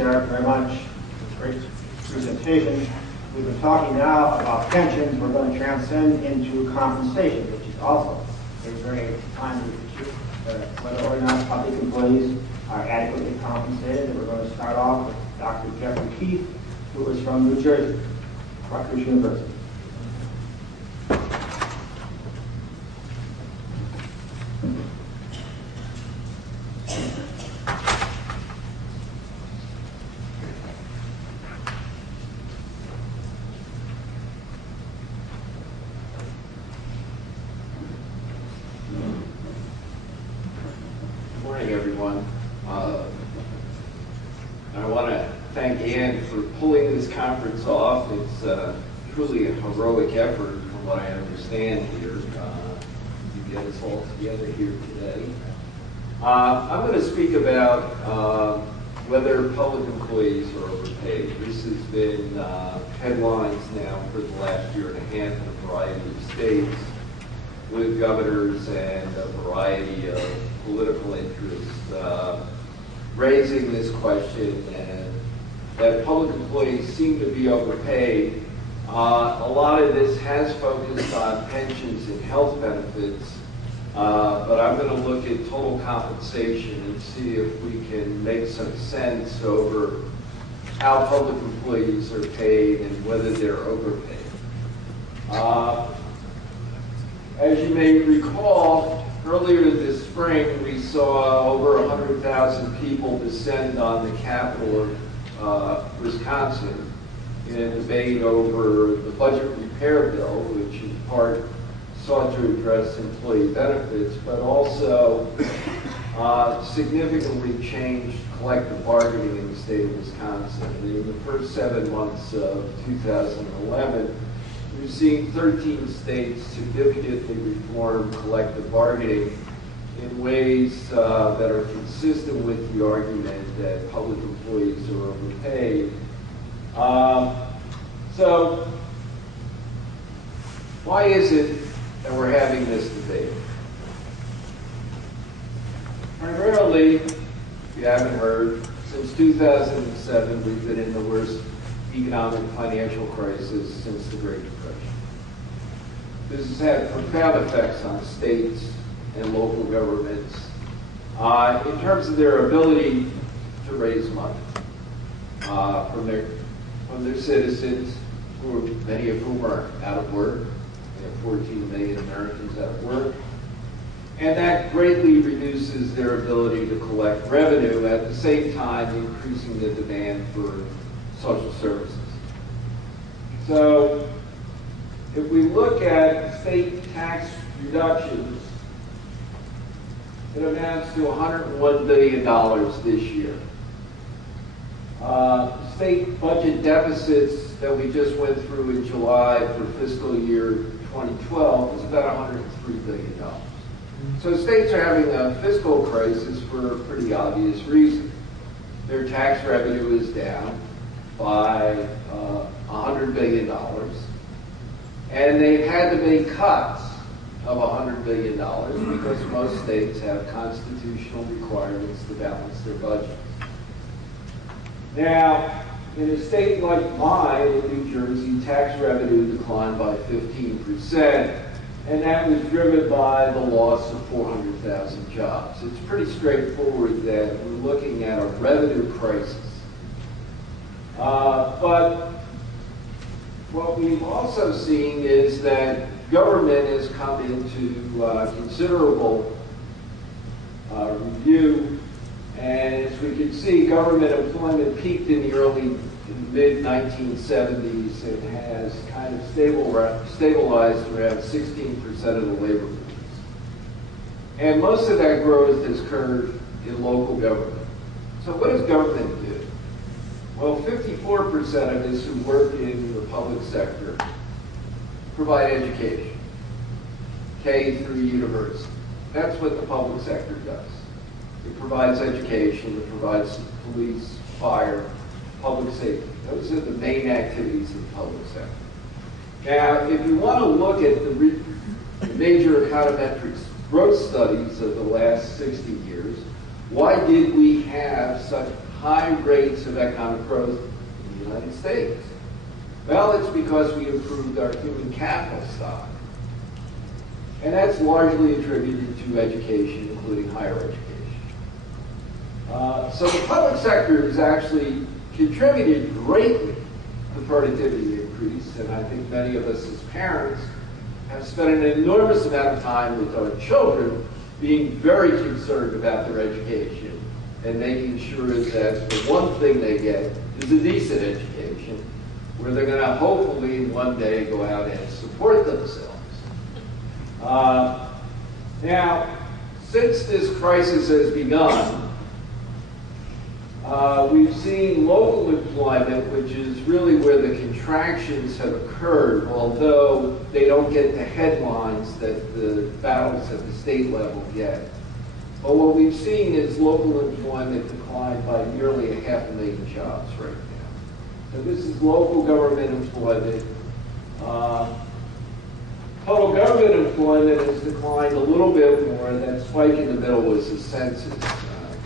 Sarah, very much. Great presentation. We've been talking now about pensions. We're going to transcend into compensation, which is also a very timely issue, whether or not public employees are adequately compensated. And we're going to start off with Dr. Jeffrey Keefe, who is from New Jersey, Rutgers University. Conference off. It's truly a heroic effort from what I understand here to get us all together here today. I'm going to speak about whether public employees are overpaid. This has been headlines now for the last year and a half in a variety of states with governors and a variety of political interests raising this question, and that public employees seem to be overpaid. A lot of this has focused on pensions and health benefits, but I'm going to look at total compensation and see if we can make some sense over how public employees are paid and whether they're overpaid. As you may recall, earlier this spring we saw over 100,000 people descend on the Capitol of Wisconsin in a debate over the budget repair bill, which in part sought to address employee benefits, but also significantly changed collective bargaining in the state of Wisconsin. And in the first 7 months of 2011, we've seen 13 states significantly reform collective bargaining in ways that are consistent with the argument that public employees are overpaid. So why is it that we're having this debate? Primarily, if you haven't heard, since 2007 we've been in the worst economic financial crisis since the Great Depression. This has had profound effects on states and local governments in terms of their ability to raise money from their citizens, many of whom are out of work. We have 14 million Americans out of work. And that greatly reduces their ability to collect revenue, at the same time increasing the demand for social services. So if we look at state tax reductions, it amounts to $101 billion this year. State budget deficits that we just went through in July for fiscal year 2012 is about $103 billion. So states are having a fiscal crisis for a pretty obvious reason. Their tax revenue is down by $100 billion, and they've had to make cuts of $100 billion because most states have constitutional requirements to balance their budgets. Now, in a state like mine, in New Jersey, tax revenue declined by 15%, and that was driven by the loss of 400,000 jobs. It's pretty straightforward that we're looking at a revenue crisis. But what we've also seen is that government has come into considerable review, and as we can see, government employment peaked in the mid-1970s and has kind of stabilized around 16% of the labor force. And most of that growth has occurred in local government. So what does government do? Well, 54% of us who work in the public sector provide education, K through university. That's what the public sector does. It provides education, it provides police, fire, public safety. Those are the main activities of the public sector. Now, if you want to look at the major econometrics growth studies of the last 60 years, why did we have such high rates of economic growth in the United States? Well, it's because we improved our human capital stock. And that's largely attributed to education, including higher education. So the public sector has actually contributed greatly to productivity increase, and I think many of us as parents have spent an enormous amount of time with our children being very concerned about their education and making sure that the one thing they get is a decent education where they're going to hopefully one day go out and support themselves. Now, since this crisis has begun, we've seen local employment, which is really where the contractions have occurred, although they don't get the headlines that the battles at the state level get. But what we've seen is local employment decline by nearly 500,000 jobs right now. So this is local government employment. Total government employment has declined a little bit more. That spike in the middle was the census.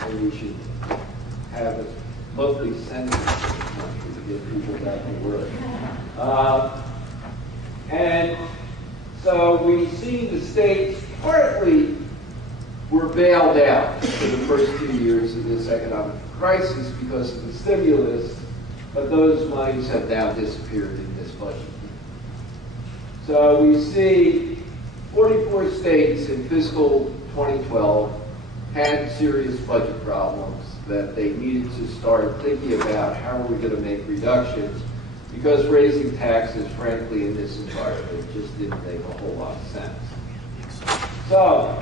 And we should have a monthly census in the country to get people back to work. And so we see the states partly were bailed out for the first 2 years of this economic crisis because of the stimulus, but those monies have now disappeared in this budget. So we see 44 states in fiscal 2012 had serious budget problems that they needed to start thinking about how are we going to make reductions, because raising taxes, frankly, in this environment just didn't make a whole lot of sense. So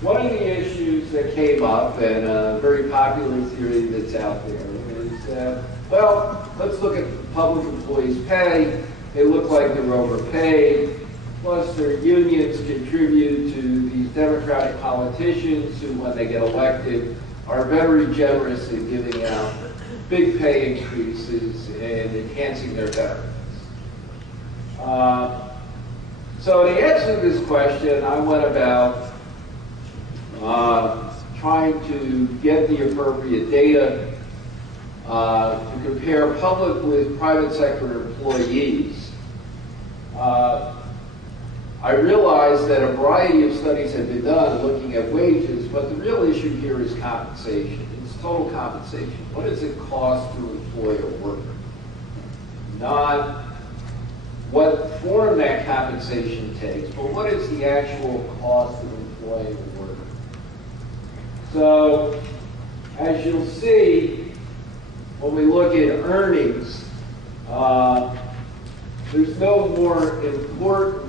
one of the issues that came up, and a very popular theory that's out there, is well, let's look at public employees' pay. They look like they're overpaid, plus their unions contribute to these Democratic politicians who, when they get elected, are very generous in giving out big pay increases and enhancing their benefits. So to answer this question, I went about trying to get the appropriate data to compare public with private sector employees. I realized that a variety of studies have been done looking at wages, but the real issue here is compensation. It's total compensation. What does it cost to employ a worker? Not what form that compensation takes, but what is the actual cost of employing a worker? So, as you'll see, when we look at earnings, there's no more important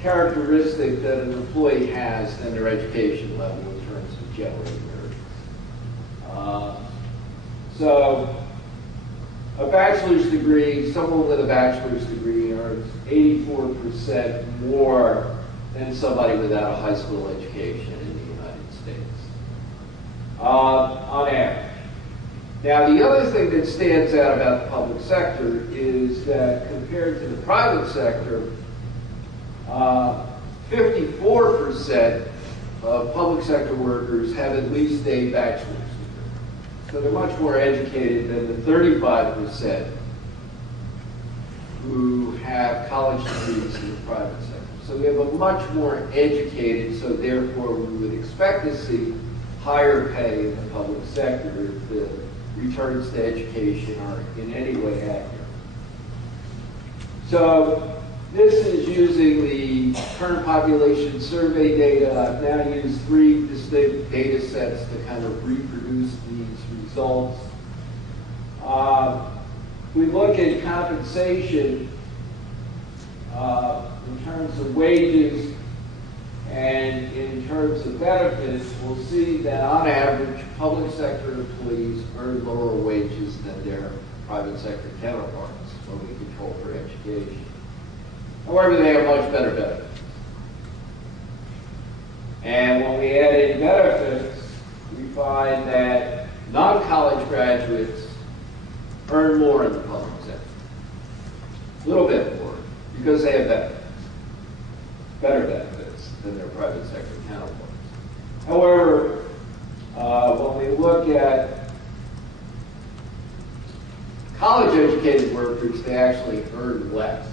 characteristic that an employee has than their education level in terms of generating earnings. So a bachelor's degree, someone with a bachelor's degree earns 84% more than somebody without a high school education in the United States, on average. Now, the other thing that stands out about the public sector is that compared to the private sector, 54% of public sector workers have at least a bachelor's degree. So they're much more educated than the 35% who have college degrees in the private sector. So we have a much more educated, so therefore we would expect to see higher pay in the public sector if the returns to education are in any way accurate. So this is using the current population survey data. I've now used 3 distinct data sets to kind of reproduce these results. We look at compensation in terms of wages and in terms of benefits. We'll see that on average, public sector employees earn lower wages than their private sector counterparts when we control for education. However, they have much better benefits. And when we add in benefits, we find that non-college graduates earn more in the public sector. A little bit more, because they have benefits, better benefits than their private sector counterparts. However, when we look at college-educated workers, they actually earn less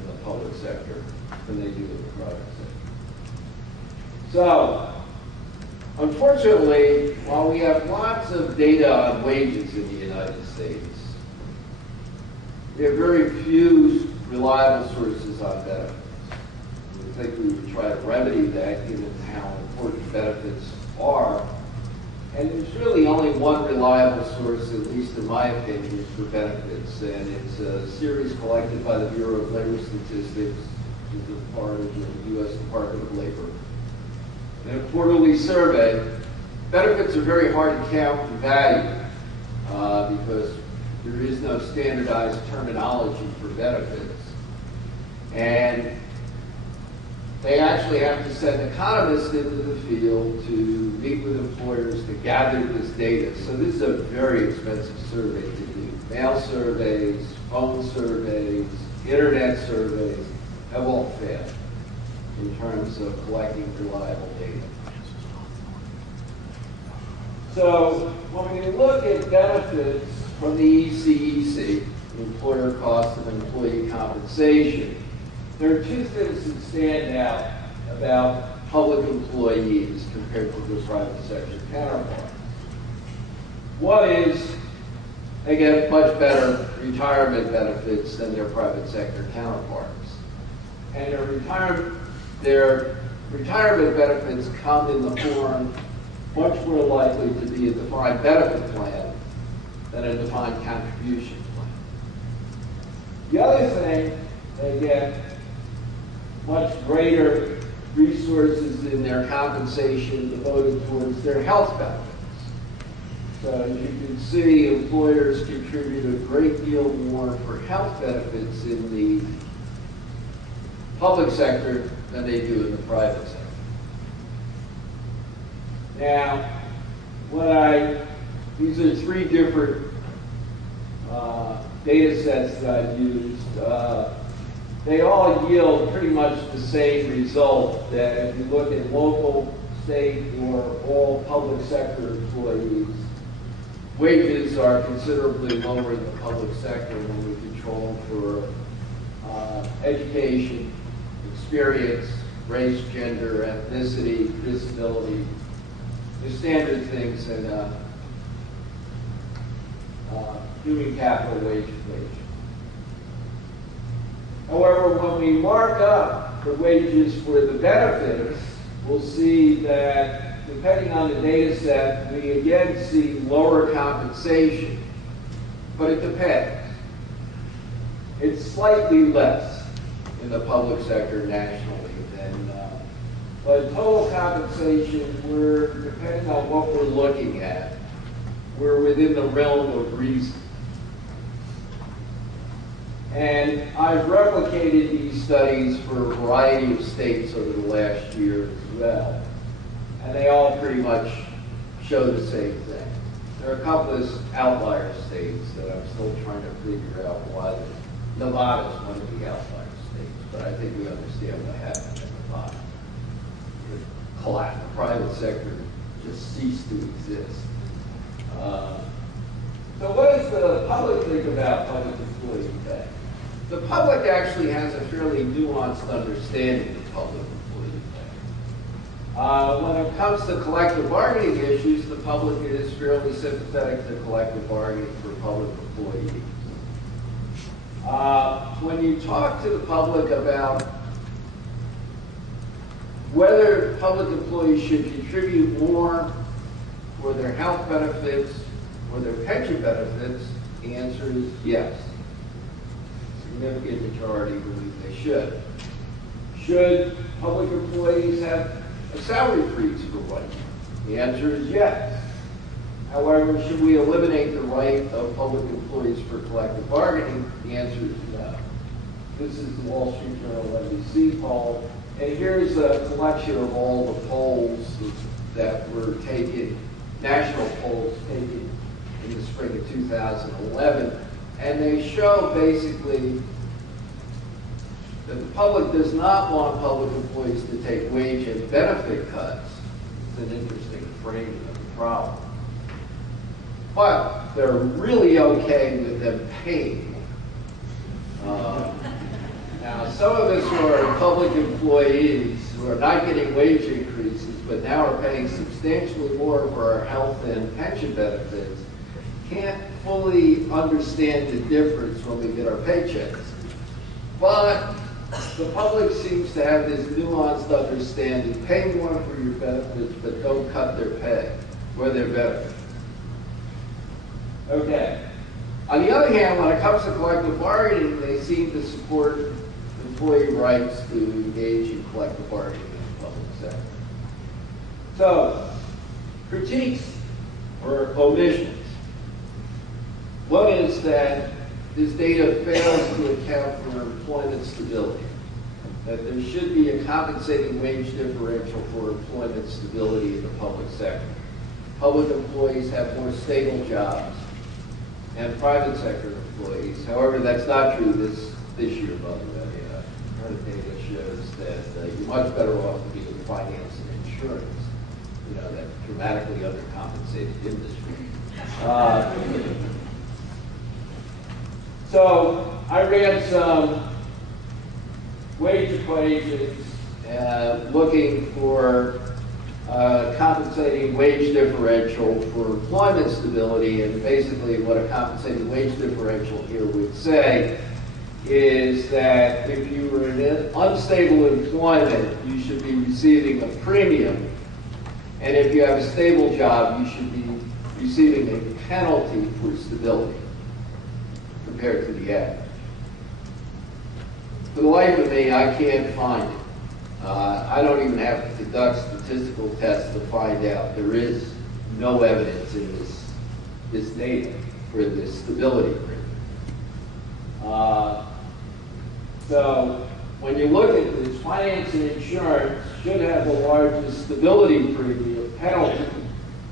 in the public sector than they do in the private sector. So, unfortunately, while we have lots of data on wages in the United States, we have very few reliable sources on benefits. We think we would try to remedy that given how important benefits are. And there's really only one reliable source, at least in my opinion, for benefits, and it's a series collected by the Bureau of Labor Statistics, which is a part of the U.S. Department of Labor. In a quarterly survey, benefits are very hard to count and value because there is no standardized terminology for benefits. And they actually have to send economists into the field to meet with employers to gather this data. So this is a very expensive survey to do. Mail surveys, phone surveys, internet surveys have all failed in terms of collecting reliable data. So when we look at benefits from the ECEC, the Employer Cost of Employee Compensation, there are two things that stand out about public employees compared to their private sector counterparts. One is they get much better retirement benefits than their private sector counterparts. And their retirement benefits come in the form much more likely to be a defined benefit plan than a defined contribution plan. The other thing, they get much greater resources in their compensation devoted towards their health benefits. So as you can see, employers contribute a great deal more for health benefits in the public sector than they do in the private sector. Now, these are three different data sets that I've used. They all yield pretty much the same result, that if you look at local, state, or all public sector employees, wages are considerably lower in the public sector when we control for education, experience, race, gender, ethnicity, disability, the standard things in human capital wage inflation. However, when we mark up the wages for the benefits, we'll see that depending on the data set, we again see lower compensation, but it depends. It's slightly less in the public sector nationally than, but total compensation, we're, depending on what we're looking at, we're within the realm of reason. And I've replicated these studies for a variety of states over the last year as well. And they all pretty much show the same thing. There are a couple of outlier states that I'm still trying to figure out why. Nevada's one of the outlier states, but I think we understand what happened in Nevada. The collapse, the private sector just ceased to exist. So what does the public think about public employee pay? The public actually has a fairly nuanced understanding of public employee pay. When it comes to collective bargaining issues, the public is fairly sympathetic to collective bargaining for public employees. When you talk to the public about whether public employees should contribute more for their health benefits or their pension benefits, the answer is yes. Significant majority believe they should. Should public employees have a salary freeze for 1 year? The answer is yes. However, should we eliminate the right of public employees for collective bargaining? The answer is no. This is the Wall Street Journal NBC poll, and here's a collection of all the polls that were taken, national polls taken in the spring of 2011, and they show basically that the public does not want public employees to take wage and benefit cuts, It's an interesting framing of the problem. But they're really okay with them paying more. Now, some of us who are public employees who are not getting wage increases, but now are paying substantially more for our health and pension benefits, can't fully understand the difference when we get our paychecks. But the public seems to have this nuanced understanding: pay more for your benefits, but don't cut their pay or their benefits. Okay. On the other hand, when it comes to collective bargaining, they seem to support employee rights to engage in collective bargaining in the public sector. So, critiques or omissions. One is that this data fails to account for employment stability, that there should be a compensating wage differential for employment stability in the public sector. Public employees have more stable jobs and private sector employees. However, that's not true this year, by the way. Current data shows that you're much better off to be in finance and insurance, that dramatically undercompensated industry. So I ran some wage equations looking for compensating wage differential for employment stability, and basically what a compensating wage differential here would say is that if you were in unstable employment, you should be receiving a premium, and if you have a stable job, you should be receiving a penalty for stability compared to the average. For the life of me, I can't find it. I don't even have to conduct statistical tests to find out. There is no evidence in this data for this stability premium. So when you look at this, finance and insurance should have the largest stability premium penalty,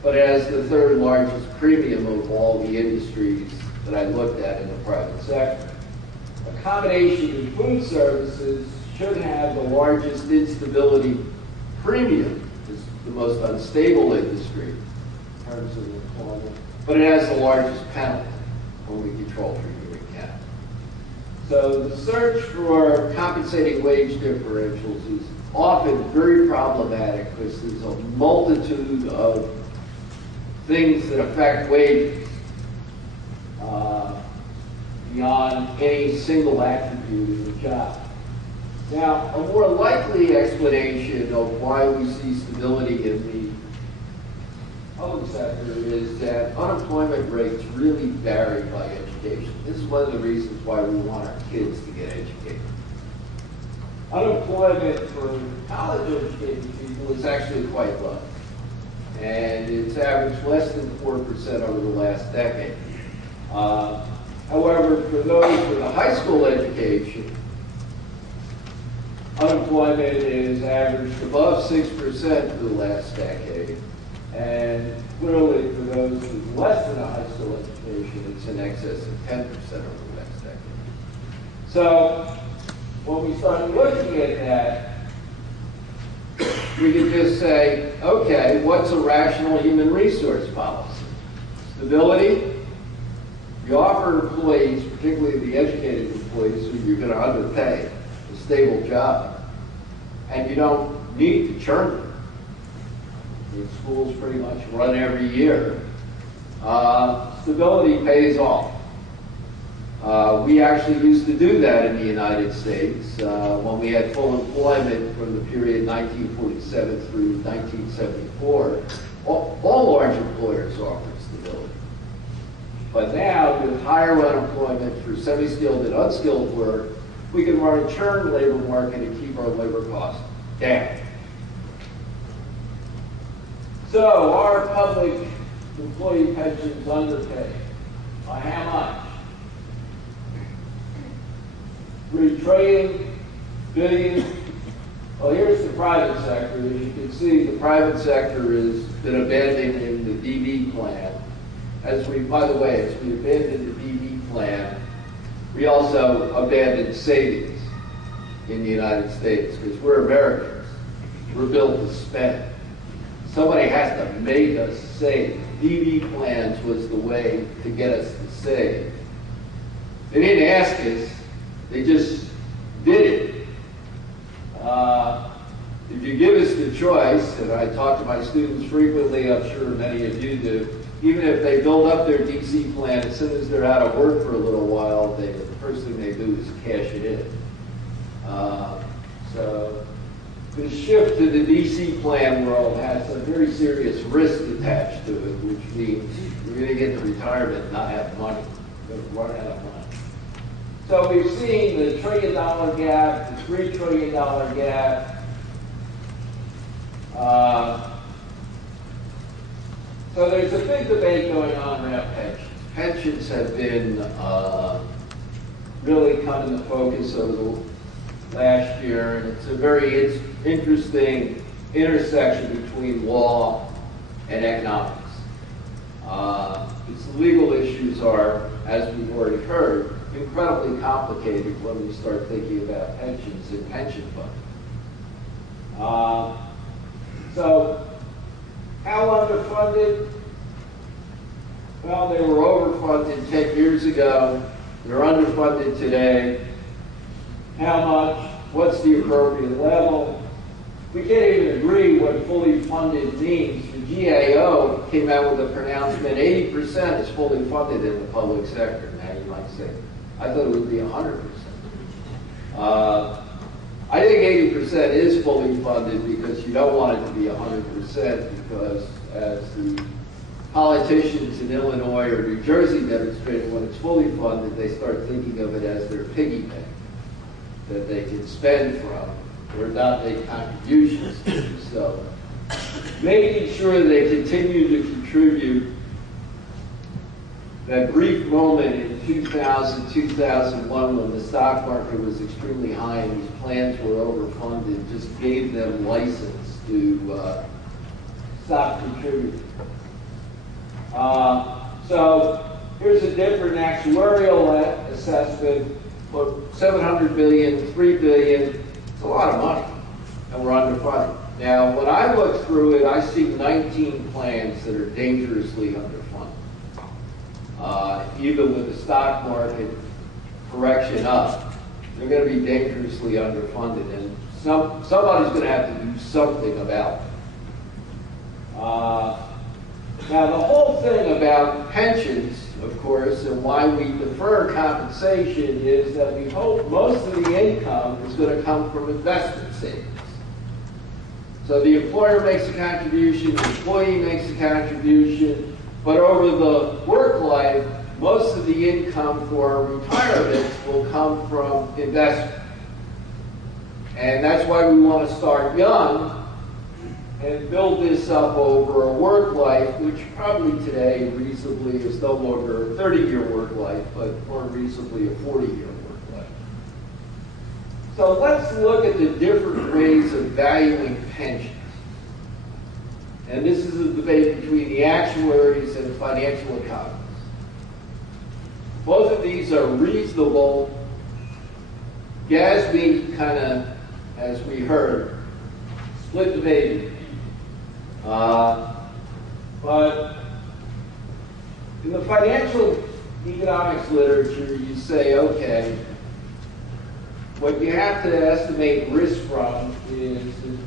but it has the third largest premium of all the industries that I looked at in the private sector. Accommodation and food services should have the largest instability premium. It's the most unstable industry in terms of employment, but it has the largest penalty when we control for human capital. So the search for compensating wage differentials is often very problematic because there's a multitude of things that affect wages beyond any single attribute of the job. Now, a more likely explanation of why we see stability in the public sector is that unemployment rates really vary by education. This is one of the reasons why we want our kids to get educated. Unemployment for college-educated people is actually quite low, and it's averaged less than 4% over the last decade. However, for those with a high school education, unemployment is averaged above 6% for the last decade, and clearly for those with less than a high school education, it's in excess of 10% over the last decade. So when we start looking at that, we can just say, okay, what's a rational human resource policy? Stability. You offer employees, particularly the educated employees who you're going to underpay, a stable job, and you don't need to churn them. The schools pretty much run every year. Stability pays off. We actually used to do that in the United States when we had full employment from the period 1947 through 1974. All large employers offered stability. But now, with higher unemployment for semi-skilled and unskilled work, we can run a churn labor market and keep our labor costs down. So, are public employee pensions underpaid? By how much? $3 trillion. Well, here's the private sector. As you can see, the private sector has been abandoning the DB plan. By the way, as we abandoned the DB plan, we also abandoned savings in the United States because we're Americans. We're built to spend. somebody has to make us save. DB plans was the way to get us to save. They didn't ask us, they just did it. If you give us the choice, and I talk to my students frequently, I'm sure many of you do, even if they build up their DC plan, as soon as they're out of work for a little while, the first thing they do is cash it in. So the shift to the DC plan world has a very serious risk attached to it, which means you're going to get to retirement and not have money. You're going to run out of money. So we've seen the $1 trillion gap, the $3 trillion gap. So there's a big debate going on around pensions. Pensions have been really come into focus over the last year, and it's a very interesting intersection between law and economics. Its legal issues are, as we've already heard, incredibly complicated when we start thinking about pensions and pension funds. So, how underfunded? Well, they were overfunded 10 years ago. They're underfunded today. How much? What's the appropriate level? We can't even agree what fully funded means. The GAO came out with a pronouncement, 80% is fully funded in the public sector. Now you might say, I thought it would be 100%. I think 80% is fully funded because you don't want it to be 100% because as the politicians in Illinois or New Jersey demonstrated, when it's fully funded, they start thinking of it as their piggy bank that they can spend from or not make contributions to. So making sure they continue to contribute. That brief moment in 2000, 2001 when the stock market was extremely high and these plans were overfunded just gave them license to stop contributing. So here's a different actuarial assessment. Look, $700 billion, $3 billion, it's a lot of money, and we're underfunded. Now, when I look through it, I see 19 plans that are dangerously underfunded. Even with the stock market correction up, they're going to be dangerously underfunded, and somebody's going to have to do something about it. Now, the whole thing about pensions, of course, and why we defer compensation is that we hope most of the income is going to come from investment savings. So the employer makes a contribution, the employee makes a contribution, but over the work life, most of the income for retirement will come from investment. And that's why we want to start young and build this up over a work life, which probably today reasonably is no longer a 30-year work life, but more reasonably a 40-year work life. So let's look at the different ways of valuing pensions. And this is a debate between the actuaries and the financial economists. Both of these are reasonable. GASB kind of, as we heard, split the baby. But in the financial economics literature, you say, okay, what you have to estimate risk from is the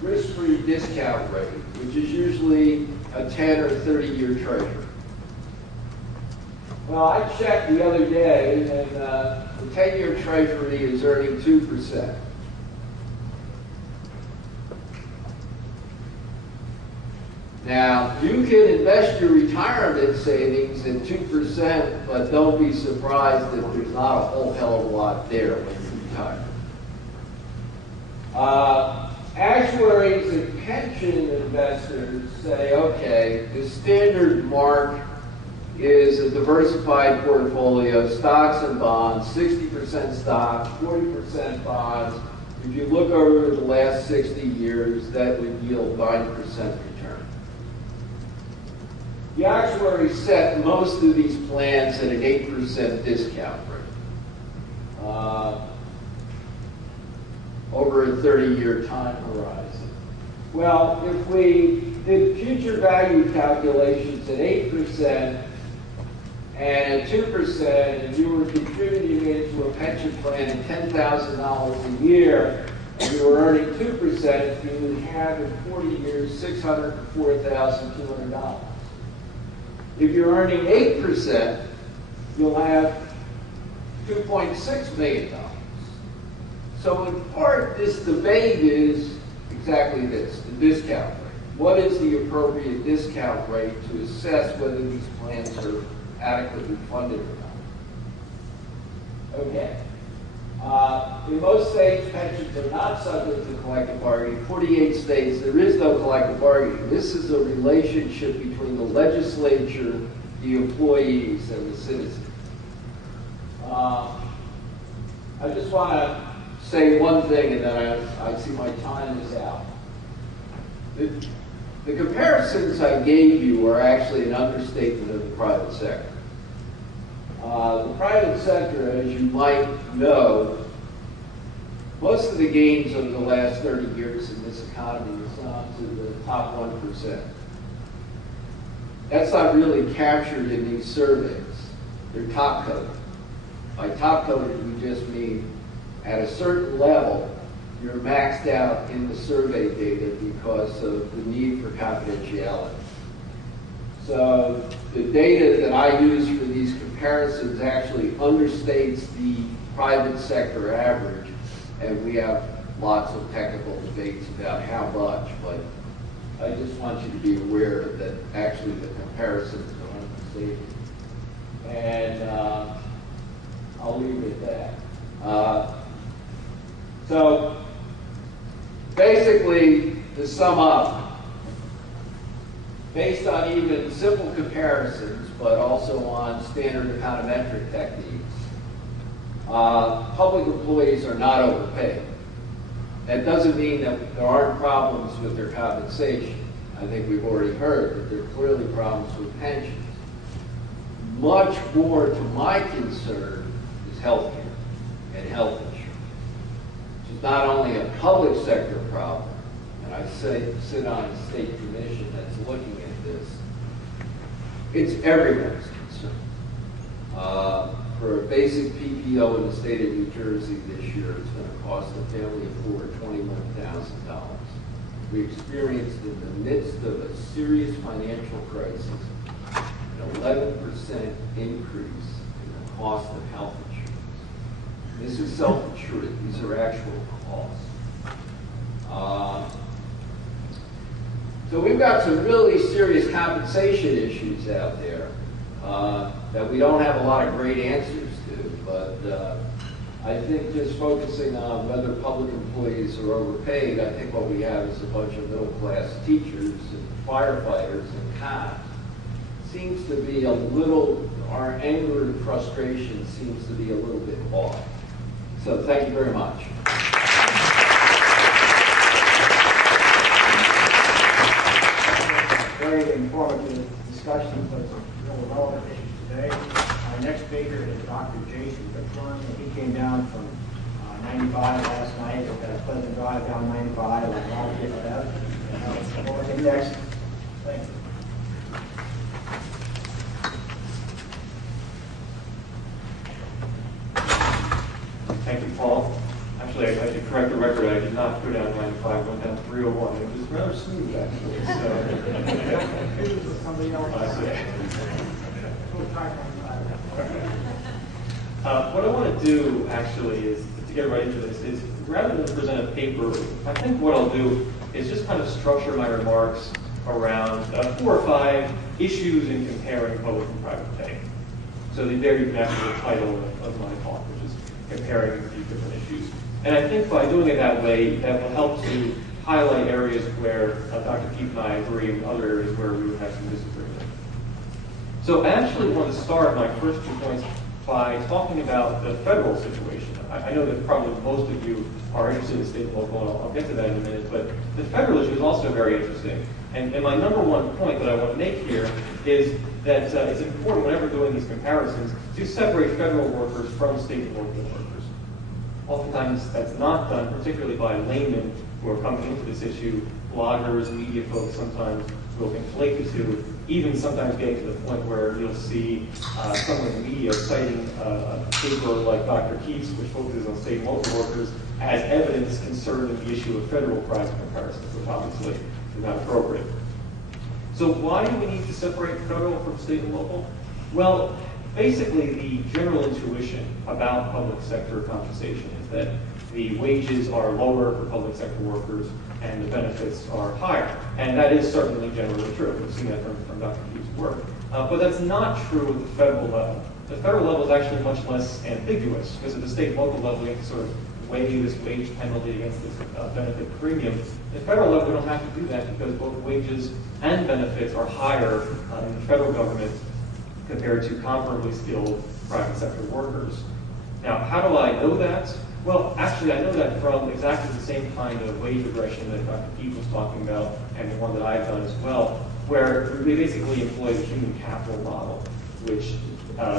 risk-free discount rate, which is usually a 10 or 30-year treasury. Well, I checked the other day, and the 10-year treasury is earning 2%. Now, you can invest your retirement savings at 2%, but don't be surprised if there's not a whole hell of a lot there when you retire. Actuaries and pension investors say, okay, the standard mark is a diversified portfolio, stocks and bonds, 60% stocks, 40% bonds. If you look over the last 60 years, that would yield 9% return. The actuaries set most of these plans at an 8% discount rate over a 30-year time horizon. Well, if we did future value calculations at 8% and at 2%, and you were contributing into a pension plan at $10,000 a year, and you were earning 2%, you would have in 40 years $604,200. If you're earning 8%, you'll have $2.6 million. So in part, this debate is exactly this, the discount rate. What is the appropriate discount rate to assess whether these plans are adequately funded or not? Okay. In most states, pensions are not subject to collective bargaining. 48 states, there is no collective bargaining. This is a relationship between the legislature, the employees, and the citizens. I just want to say one thing, and then I see my time is out. The comparisons I gave you are actually an understatement of the private sector. The private sector, as you might know, most of the gains over the last 30 years in this economy has gone to the top 1%. That's not really captured in these surveys. They're top-coded. By top-coded, we just mean at a certain level, you're maxed out in the survey data because of the need for confidentiality. So the data that I use for these comparisons actually understates the private sector average, and we have lots of technical debates about how much, but I just want you to be aware that actually the comparisons are understated. And I'll leave it at that. So basically, to sum up, based on even simple comparisons, but also on standard econometric techniques, public employees are not overpaid. That doesn't mean that there aren't problems with their compensation. I think we've already heard that there are clearly problems with pensions. Much more to my concern is health care and health insurance, which is not only a public sector problem, and I sit on a state commission that's looking at this, it's everyone's concern. For a basic PPO in the state of New Jersey this year, it's going to cost a family of four $21,000. We experienced in the midst of a serious financial crisis an 11% increase in the cost of health insurance. This is self-insured. These are actual costs. So we've got some really serious compensation issues out there that we don't have a lot of great answers to, but I think just focusing on whether public employees are overpaid, I think what we have is a bunch of middle-class teachers and firefighters and cops. Seems to be a little, our anger and frustration seems to be a little bit off. So thank you very much. Very informative discussion, but it's really relevant issues today. Our next speaker is Dr. Jason Richwine. He came down from 95 last night. We've got a pleasant drive down 95. Like all of that. Next. Thank you. Thank you, Paul. Actually, I should correct the record. I did not go down 95. I went down 301. It was rather smooth, actually. So, Somebody else. What I want to do, actually, is to get right into this, is rather than present a paper, I think what I'll do is just kind of structure my remarks around 4 or 5 issues in comparing public and private pay. So there you can actually the title of my talk, which is comparing these different issues. And I think by doing it that way, that will help to highlight areas where Dr. Keefe and I agree and other areas where we would have some disagreement. So I actually want to start my first 2 points by talking about the federal situation. I know that probably most of you are interested in state and local, and I'll get to that in a minute, but the federal issue is also very interesting. And my number 1 point that I want to make here is that it's important whenever doing these comparisons to separate federal workers from state and local workers. Oftentimes that's not done, particularly by laymen who are coming into this issue bloggers, media folks sometimes will conflate the two, even sometimes getting to the point where you'll see someone in the media citing a paper like Dr. Keefe's, which focuses on state and local workers, as evidence concerning the issue of federal-private comparisons, which obviously is not appropriate. So why do we need to separate federal from state and local? Well, basically the general intuition about public sector compensation is that the wages are lower for public sector workers and the benefits are higher. And that is certainly generally true. We've seen that from Dr. Keefe's work. But that's not true at the federal level. The federal level is actually much less ambiguous, because at the state and local level, you have to sort of weigh this wage penalty against this benefit premium. At the federal level, we don't have to do that because both wages and benefits are higher in the federal government compared to comparably skilled private sector workers. Now, how do I know that? Well, actually, I know that from exactly the same kind of wage regression that Dr. Keefe was talking about, and the one that I've done as well, where we basically employ the human capital model, which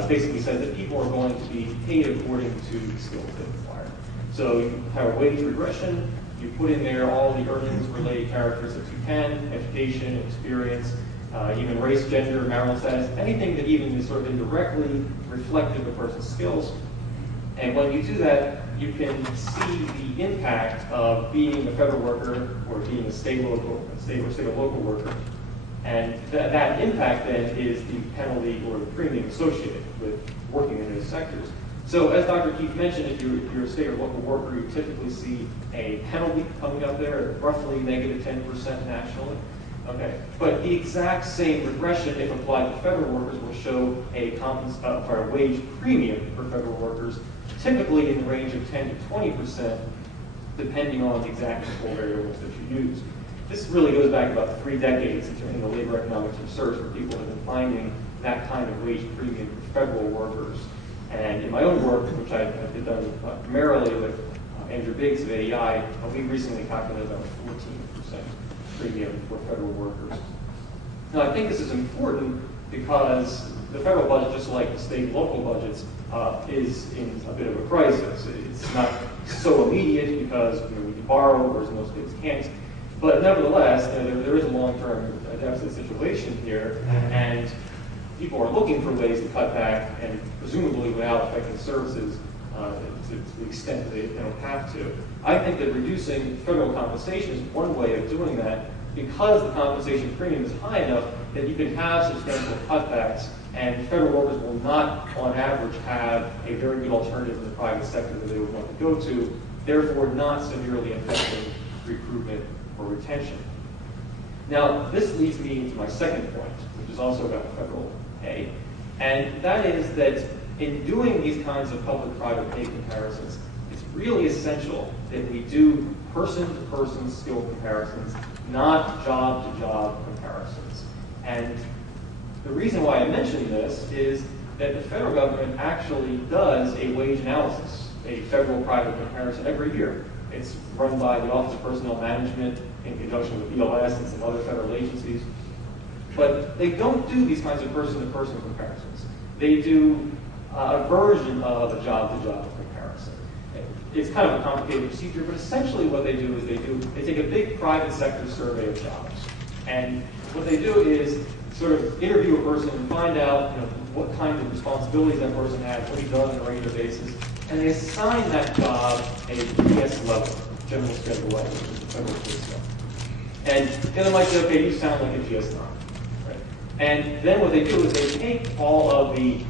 basically says that people are going to be paid according to the skills they require. So you have a wage regression, you put in there all the earnings-related characteristics you can, education, experience, even race, gender, marital status, anything that even is sort of indirectly reflective of a person's skills. And when you do that, you can see the impact of being a federal worker or being a state or local worker. And that impact then is the penalty or the premium associated with working in those sectors. So as Dr. Keefe mentioned, if you're a state or local worker, you typically see a penalty coming up there, roughly negative 10% nationally. Okay, but the exact same regression, if applied to federal workers, will show a wage premium for federal workers, typically in the range of 10 to 20%, depending on the exact control variables that you use. This really goes back about 3 decades in the labor economics research, where people have been finding that kind of wage premium for federal workers. And in my own work, which I've done primarily with Andrew Biggs of AEI, we recently calculated about 14% premium for federal workers. Now, I think this is important because the federal budget, just like the state and local budgets, is in a bit of a crisis. It's not so immediate because we can borrow, whereas most states can't. But nevertheless, there is a long-term deficit situation here, and people are looking for ways to cut back, and presumably without affecting services to the extent that they don't have to. I think that reducing federal compensation is one way of doing that, because the compensation premium is high enough that you can have substantial cutbacks, and federal workers will not, on average, have a very good alternative in the private sector that they would want to go to, therefore not severely affecting recruitment or retention. Now, this leads me into my second point, which is also about federal pay, and that is that in doing these kinds of public-private pay comparisons, it's really essential that we do person-to-person skill comparisons, not job-to-job comparisons. And the reason why I mention this is that the federal government actually does a wage analysis, a federal-private comparison every year. It's run by the Office of Personnel Management in conjunction with BLS and some other federal agencies. But they don't do these kinds of person-to-person comparisons. They do a version of a job-to-job comparison. It's kind of a complicated procedure, but essentially what they do is they take a big private sector survey of jobs. And what they do is sort of interview a person and find out what kind of responsibilities that person has, what he does on a regular basis, and they assign that job a GS level, general schedule level, which is the federal pay scale. And then they might say, okay, you sound like a GS9. Right? And then what they do is they take all of the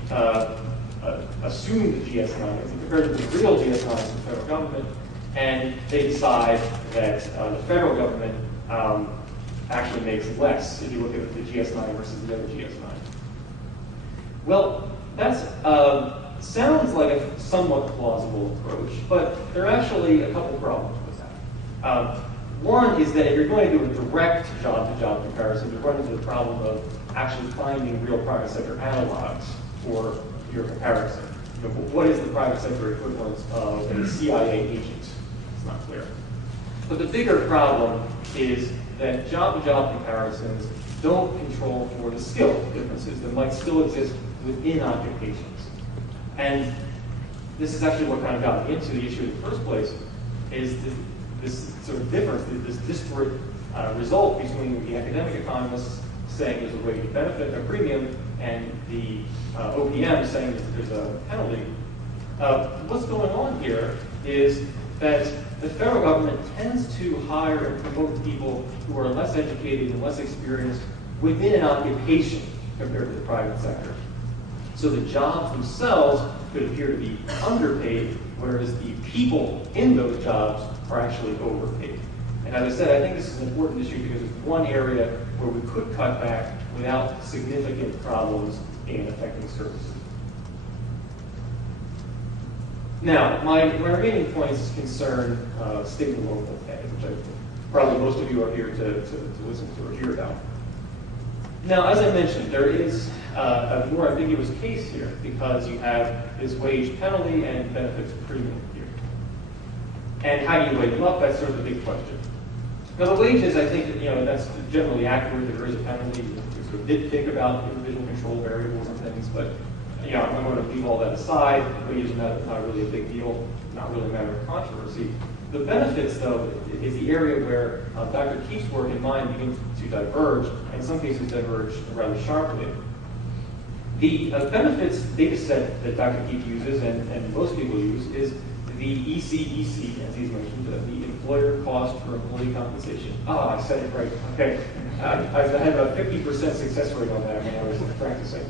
assumed GS9s and compare them to the real GS9s in the federal government, and they decide that the federal government actually makes less if you look at the GS9 versus the other GS9. Well, that sounds like a somewhat plausible approach, but there are actually a couple problems with that. One is that if you're going to do a direct job-to-job comparison, you run into the problem of actually finding real private sector analogs for your comparison. What is the private sector equivalent of a CIA agent? It's not clear. But the bigger problem is that job-to-job comparisons don't control for the skill differences that might still exist within occupations. And this is actually what kind of got me into the issue in the first place, is this sort of difference, this disparate result between the academic economists saying there's a wage benefit, a premium, and the OPM saying that there's a penalty. What's going on here is that the federal government tends to hire and promote people who are less educated and less experienced within an occupation compared to the private sector. So the jobs themselves could appear to be underpaid, whereas the people in those jobs are actually overpaid. And as I said, I think this is an important issue because it's one area where we could cut back without significant problems in affecting services. Now, my remaining points concern state and local pay, which probably most of you are here to listen to or hear about. Now, as I mentioned, there is a more ambiguous case here because you have this wage penalty and benefits premium here. And how do you weigh them up? That's sort of the big question. Now, the wages, I think, that's generally accurate. There is a penalty. We sort of did think about individual control variables and things, but I'm going to leave all that aside. Wages are not really a big deal, not really a matter of controversy. The benefits, though, is the area where Dr. Keefe's work and mine begin to diverge, and in some cases diverge rather sharply. The benefits data set that Dr. Keefe uses, and most people use, is the ECEC, as he's mentioned, the Employer Cost for Employee Compensation. I said it right. Okay. I had a 50% success rate on that when I was practicing.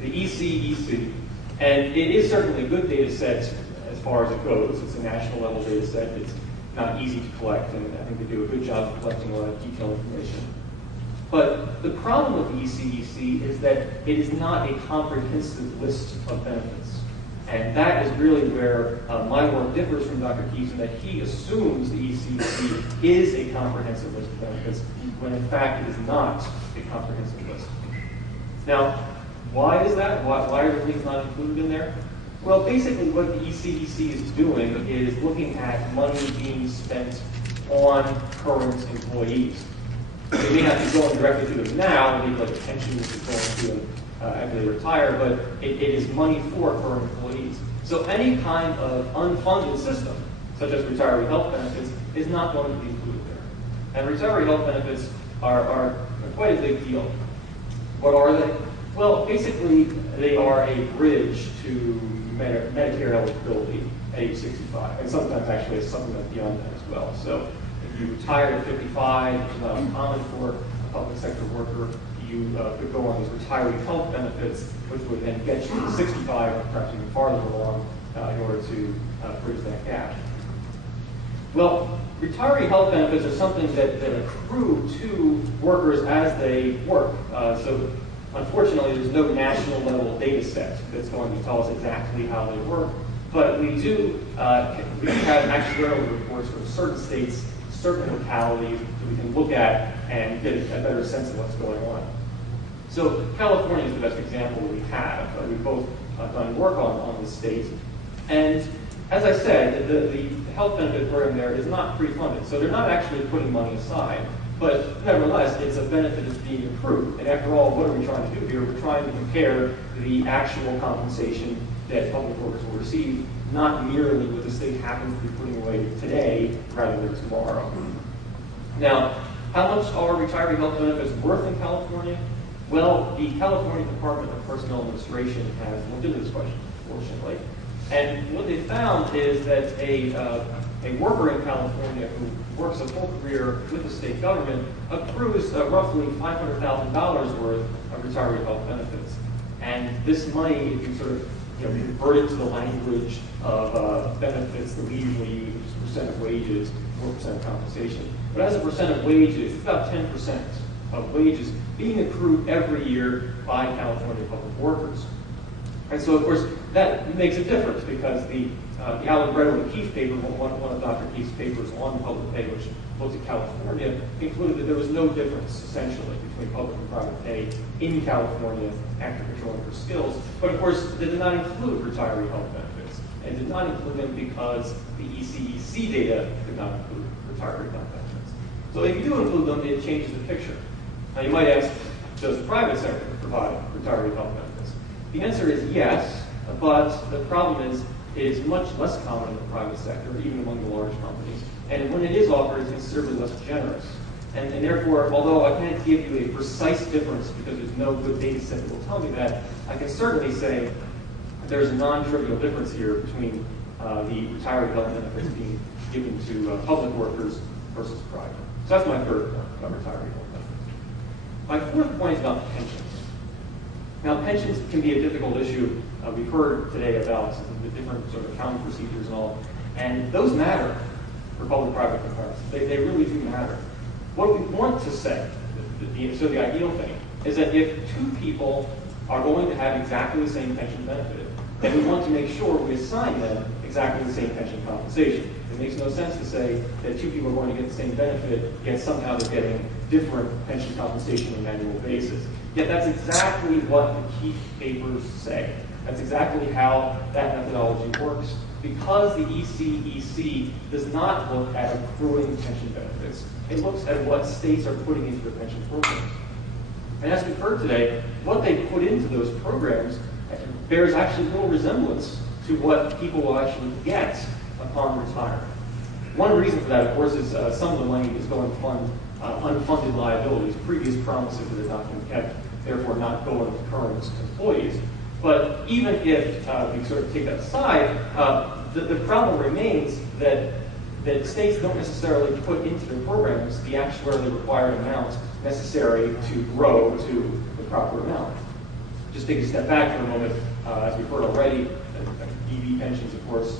The ECEC, and it is certainly a good data set as far as it goes. It's a national level data set. It's not easy to collect, and I think they do a good job of collecting a lot of detailed information. But the problem with the ECEC is that it is not a comprehensive list of benefits. And that is really where my work differs from Dr. Keefe, in that he assumes the ECEC is a comprehensive list of benefits, when in fact it is not a comprehensive list. Now, why is that? Why are the things not included in there? Well, basically what the ECEC is doing is looking at money being spent on current employees. They may not be going directly to them now, maybe like a pension which is going to them after they retire, but it is money for current employees. So any kind of unfunded system, such as retiree health benefits, is not going to be included there. And retiree health benefits are quite a big deal. What are they? Well, basically, they are a bridge to Medicare eligibility at age 65, and sometimes actually a supplement beyond that as well. So if you retire at 55, which is not uncommon for a public sector worker, you could go on these retiree health benefits, which would then get you to 65 or perhaps even farther along in order to bridge that gap. Well, retiree health benefits are something that accrue to workers as they work. So unfortunately, there's no national level data set that's going to tell us exactly how they work, but we do have actuarial reports from certain states, certain localities that we can look at and get a better sense of what's going on. So California is the best example we have. We've both done work on the state, and as I said, the health benefit program there is not pre-funded, so they're not actually putting money aside. But nevertheless, it's a benefit that's being accrued. And after all, what are we trying to do here? We're trying to compare the actual compensation that public workers will receive, not merely what the state happens to be putting away today rather than tomorrow. Now, how much are retiree health benefits worth in California? Well, the California Department of Personnel Administration has looked into this question, fortunately. And what they found is that a worker in California who works a full career with the state government accrues roughly $500,000 worth of retiree health benefits. And this money, if you sort of convert it to the language of benefits that we usually use, which is percent of wages, 4% of compensation. But as a percent of wages, it's about 10% of wages being accrued every year by California public workers. And so, of course, that makes a difference because the Allegretto and Keefe paper, one of Dr. Keefe's papers on public pay, which looked at California, concluded that there was no difference, essentially, between public and private pay in California after controlling for skills. But, of course, they did not include retiree health benefits, and did not include them because the ECEC data did not include retiree health benefits. So if you do include them, it changes the picture. Now, you might ask, does the private sector provide retiree health benefits? The answer is yes, but the problem is it is much less common in the private sector, even among the large companies. And when it is offered, it's considerably less generous. And therefore, although I can't give you a precise difference because there's no good data set that will tell me that, I can certainly say there's a non-trivial difference here between the retiree health benefits being given to public workers versus private. So that's my third point about retiree health benefits. My fourth point is about pensions. Now, pensions can be a difficult issue. We've heard today about the different sort of accounting procedures and all, and those matter for public-private comparisons. They really do matter. What we want to say, so the ideal thing, is that if two people are going to have exactly the same pension benefit, then we want to make sure we assign them exactly the same pension compensation. It makes no sense to say that two people are going to get the same benefit, yet somehow they're getting different pension compensation on an annual basis. Yet that's exactly what the Keefe papers say. That's exactly how that methodology works. Because the ECEC does not look at accruing pension benefits. It looks at what states are putting into their pension programs. And as we've heard today, what they put into those programs bears actually little resemblance to what people will actually get upon retirement. One reason for that, of course, is some of the money is going to fund unfunded liabilities, previous promises that have not been kept, therefore not going to current employees. But even if we sort of take that aside, the problem remains that states don't necessarily put into their programs the actuarially required amount necessary to grow to the proper amount. Just take a step back for a moment. As we've heard already, DB pensions, of course,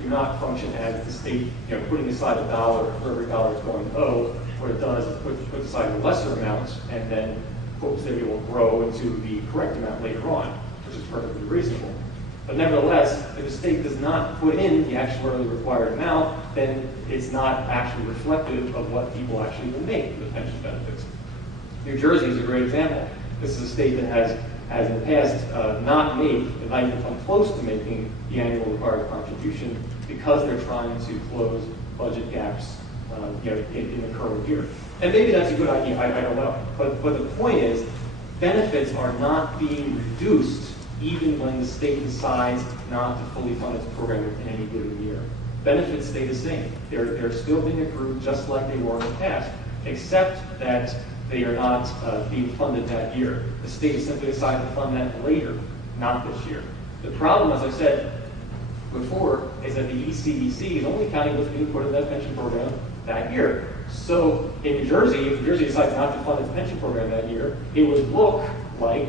do not function as the state, putting aside a dollar for every dollar it's going to owe. What it does is put aside a lesser amount and then hopes that it will grow into the correct amount later on, which is perfectly reasonable. But nevertheless, if a state does not put in the actuarially required amount, then it's not actually reflective of what people actually will make with pension benefits. New Jersey is a great example. This is a state that has in the past not even come close to making the annual required contribution because they're trying to close budget gaps in the current year. And maybe that's a good idea, I don't know. But the point is, benefits are not being reduced even when the state decides not to fully fund its program in any given year. Benefits stay the same. They're still being accrued just like they were in the past, except that they are not being funded that year. The state simply decided to fund that later, not this year. The problem, as I said before, is that the ECEC is only counting what's being put in that pension program that year. So in New Jersey, if New Jersey decides not to fund its pension program that year, it would look like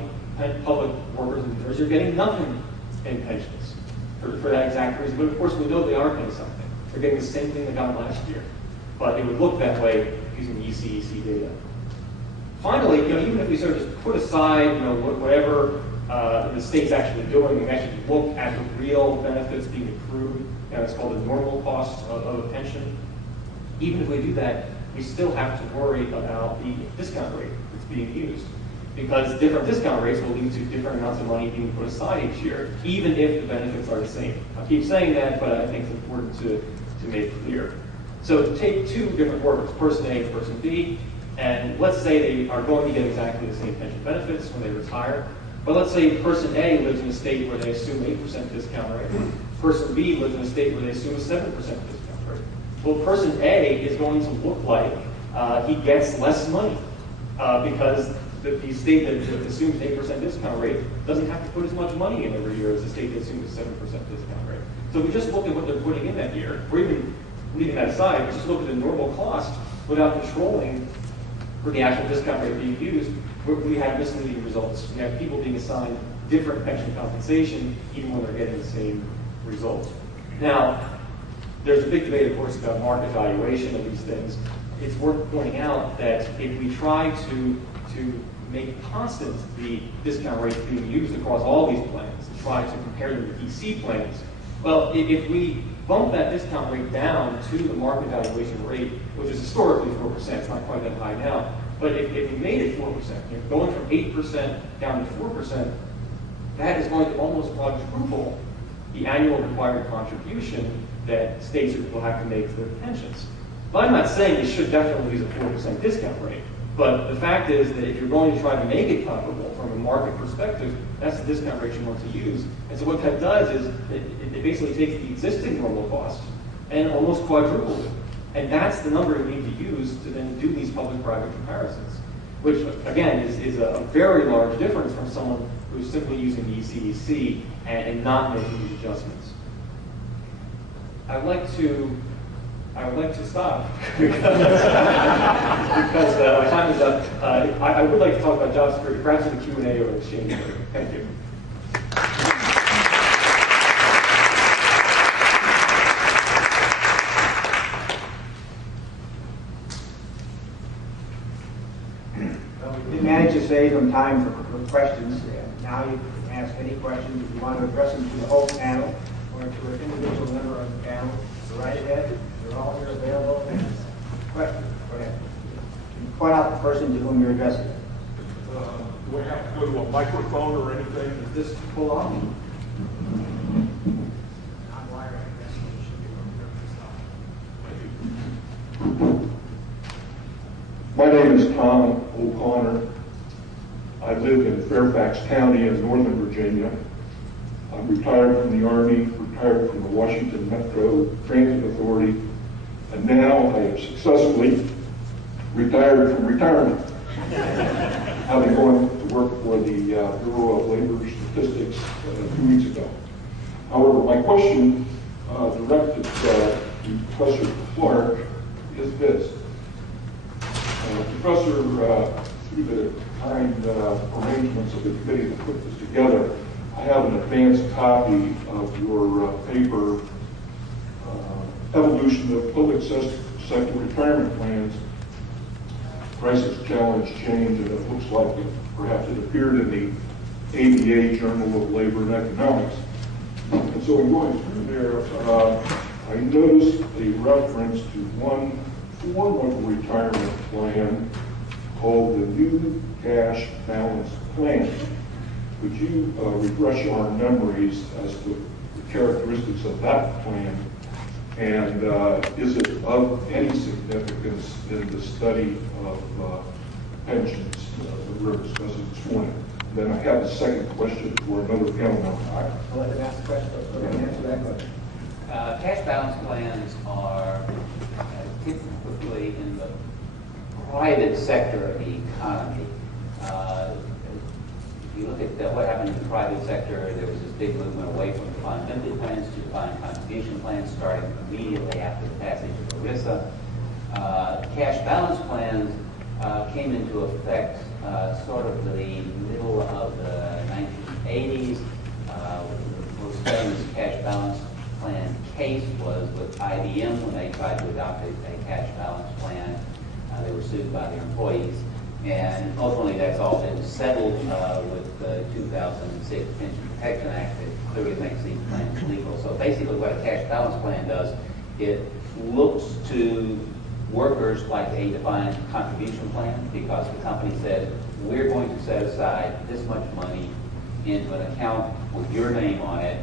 public workers in New Jersey are getting nothing in pensions for that exact reason. But of course, we know they are getting something. They're getting the same thing they got last year. But it would look that way using the ECEC data. Finally, even if we sort of just put aside, whatever the state's actually doing, and actually look at the real benefits being accrued, it's called the normal cost of a pension. Even if we do that, we still have to worry about the discount rate that's being used. Because different discount rates will lead to different amounts of money being put aside each year, even if the benefits are the same. I keep saying that, but I think it's important to make it clear. So take two different workers, person A and person B, and let's say they are going to get exactly the same pension benefits when they retire. But let's say person A lives in a state where they assume 8% discount rate. Person B lives in a state where they assume a 7% discount rate. Well, person A is going to look like he gets less money because the state that assumes 8% discount rate doesn't have to put as much money in every year as the state that assumes a 7% discount rate. So if we just look at what they're putting in that year, or even leaving that aside, we just look at the normal cost without controlling for the actual discount rate being used, we have misleading results. We have people being assigned different pension compensation even when they're getting the same result. Now, there's a big debate, of course, about market valuation of these things. It's worth pointing out that if we try to make constant the discount rate being used across all these plans, and try to compare them to EC plans, well, if we bump that discount rate down to the market valuation rate, which is historically 4%, it's not quite that high now, but if we made it 4%, going from 8% down to 4%, that is going to almost quadruple the annual required contribution that states will have to make to their pensions. But I'm not saying you should definitely use a 4% discount rate, but the fact is that if you're going to try to make it comparable from a market perspective, that's the discount rate you want to use. And so what that does is it basically takes the existing normal cost and almost quadruples it. And that's the number you need to use to then do these public-private comparisons, which, again, is a very large difference from someone who's simply using the ECEC and not making these adjustments. I would like to stop because my time is up. I would like to talk about job security, perhaps in the Q&A or exchange. Thank you. Well, we did manage to save some time for questions. Now you can ask any questions if you want to address them to the whole panel or to an individual member of the panel. Go right ahead. They're all here available. Questions? Go ahead. Can you point out the person to whom you're addressing? Do we have to go to a microphone or anything? Is this pull off? My name is Tom O'Connor. I live in Fairfax County in Northern Virginia. I'm retired from the Army, retired from the Washington Metro Transit Authority, and now I have successfully retired from retirement, having gone to work for the Bureau of Labor Statistics 2 weeks ago. However, my question directed to Professor Clark is this. Professor, through the kind arrangements of the committee that put this together, I have an advanced copy of your paper, Evolution of Public Sector Retirement Plans, Crisis, Challenge, Change, and it looks like perhaps it appeared in the ABA Journal of Labor and Economics. And so in going through there, I noticed a reference to one form of retirement plan called the New Cash Balance Plan. Would you refresh our memories as to the characteristics of that plan? And is it of any significance in the study of pensions that we're discussing this morning? Then I have a second question for another panel member. All right, I'll let him ask the question. Go ahead and answer that question. Cash balance plans are typically in the private sector of the economy. If you look at what happened in the private sector, there was this big movement away from defined benefit plans to defined contribution plans starting immediately after the passage of ERISA. Cash balance plans came into effect sort of the middle of the 1980s. The most famous cash balance plan case was with IBM when they tried to adopt a cash balance plan. They were sued by their employees. And ultimately, that's all been settled with the 2006 Pension Protection Act that clearly makes these plans legal. So basically, what a cash balance plan does, it looks to workers like a defined contribution plan because the company says, we're going to set aside this much money into an account with your name on it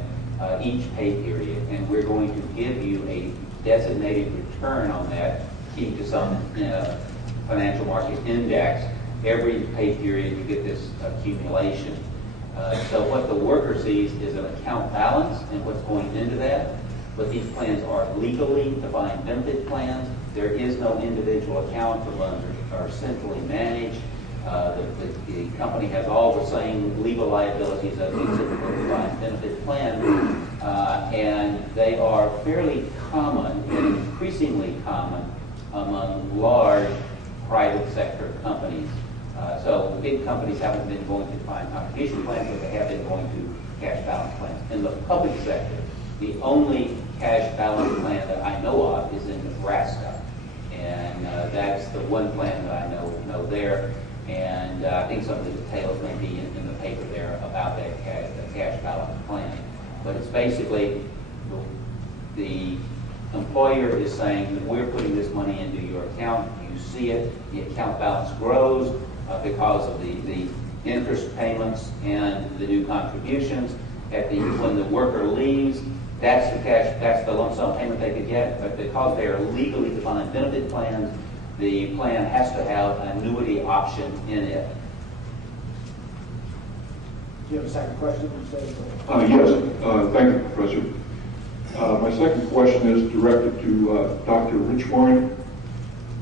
each pay period, and we're going to give you a designated return on that, key to some financial market index. Every pay period you get this accumulation. So what the worker sees is an account balance and what's going into that. But these plans are legally defined benefit plans. There is no individual account. The loans are centrally managed. The company has all the same legal liabilities of a typical defined benefit plan. And they are fairly common and increasingly common among large private sector companies. So big companies haven't been going to defined contribution plans, but they have been going to cash balance plans. In the public sector, the only cash balance plan that I know of is in Nebraska. And that's the one plan that I know there. And I think some of the details may be in the paper there about that cash balance plan. But it's basically the employer is saying that we're putting this money into your account. You see it. The account balance grows because of the interest payments and the new contributions. When the worker leaves, that's the lump sum payment they could get. But because they are legally defined benefit plans, the plan has to have an annuity option in it. Do you have a second question? Yes, thank you, Professor. My second question is directed to Dr. Richwine,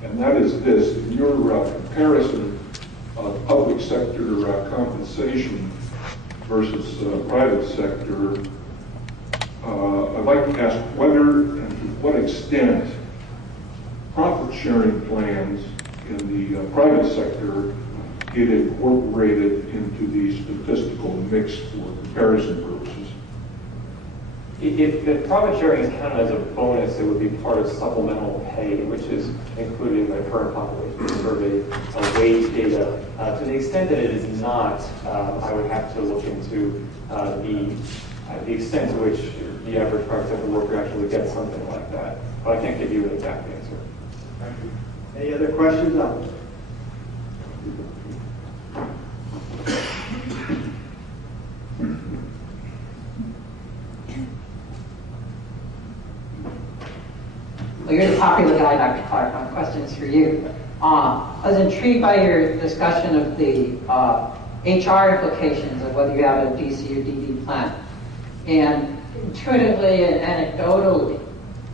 and that is this. In your comparison of public sector compensation versus private sector, I'd like to ask whether and to what extent profit-sharing plans in the private sector get incorporated into the statistical mix for comparison purposes. If the profit sharing is counted as a bonus, it would be part of supplemental pay, which is included in the current population survey wage data. To the extent that it is not, I would have to look into the extent to which the average private sector worker actually gets something like that. But I can't give you an exact answer. Thank you. Any other questions on this? Well, you're the popular guy, Dr. Clark. My question is for you. I was intrigued by your discussion of the HR implications of whether you have a DC or DD plan. And intuitively and anecdotally,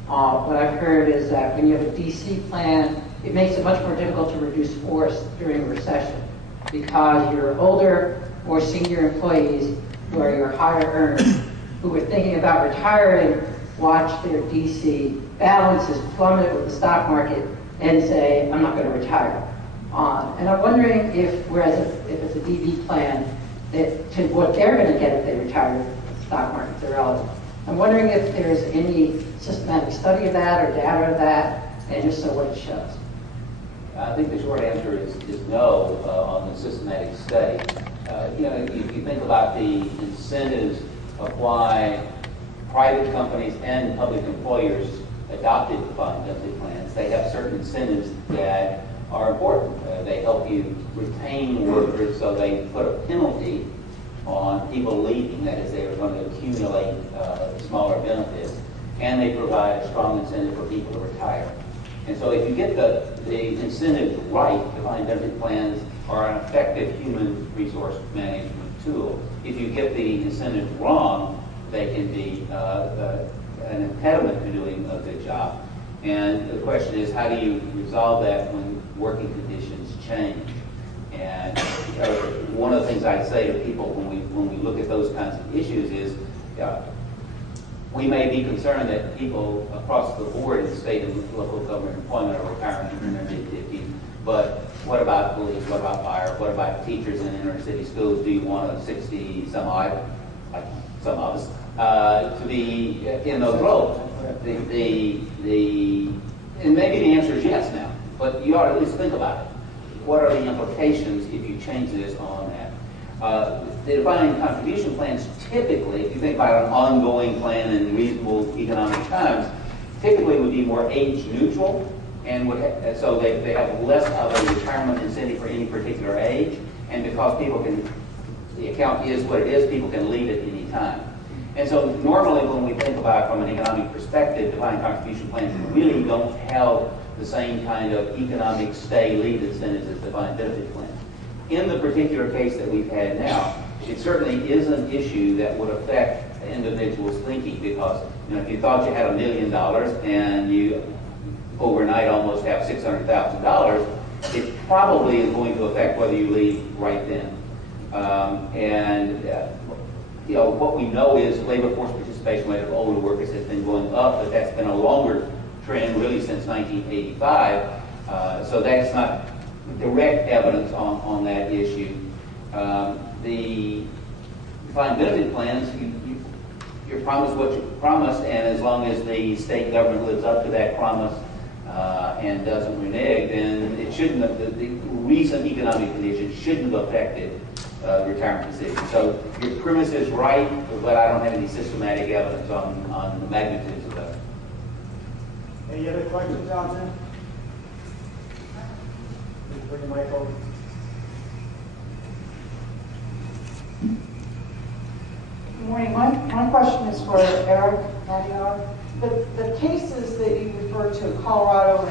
what I've heard is that when you have a DC plan, it makes it much more difficult to reduce force during a recession because your older, more senior employees who are your higher earners, who are thinking about retiring, watch their DC balances plummet with the stock market and say, I'm not going to retire. And I'm wondering if, whereas if it's a DB plan, that to what they're going to get if they retire, the stock market's irrelevant. I'm wondering if there's any systematic study of that or data of that, and if so, what it shows. I think the short answer is no on the systematic study. If you think about the incentives of why private companies and public employers adopted defined benefit plans, they have certain incentives that are important. They help you retain workers, so they put a penalty on people leaving, that is, they are going to accumulate smaller benefits, and they provide a strong incentive for people to retire. And so if you get the incentives right, defined benefit plans are an effective human resource management tool. If you get the incentives wrong, they can be an impediment to doing a good job. And the question is, how do you resolve that when working conditions change? And one of the things I say to people when we look at those kinds of issues is, we may be concerned that people across the board in state and local government employment are retiring in their mid-50s, but what about police, what about fire, what about teachers in inner city schools? Do you want a 60-some-odd, like some of us, to be in those roles? And maybe the answer is yes now, but you ought to at least think about it. What are the implications if you change this on that? The defined contribution plans typically, if you think about an ongoing plan in reasonable economic times, typically would be more age neutral, and so they have less of a retirement incentive for any particular age, and because the account is what it is, people can leave at any time. And so normally when we think about it from an economic perspective, defined contribution plans really don't have the same kind of economic stay-leave incentives as defined benefit plans. In the particular case that we've had now, it certainly is an issue that would affect individuals' thinking, because if you thought you had $1 million and you overnight almost have $600,000, it probably is going to affect whether you leave right then. What we know is labor force participation rate of older workers has been going up, but that's been a longer trend really since 1985. So that's not direct evidence on that issue. The defined benefit plans, you're promised what you promised, and as long as the state government lives up to that promise and doesn't renege, then it shouldn't have, the recent economic conditions shouldn't have affected retirement decisions. So your premise is right, but I don't have any systematic evidence on the magnitudes of that. Any other questions out there? Please bring the mic over. Good morning. My question is for Eric Madiar. The cases that you referred to, Colorado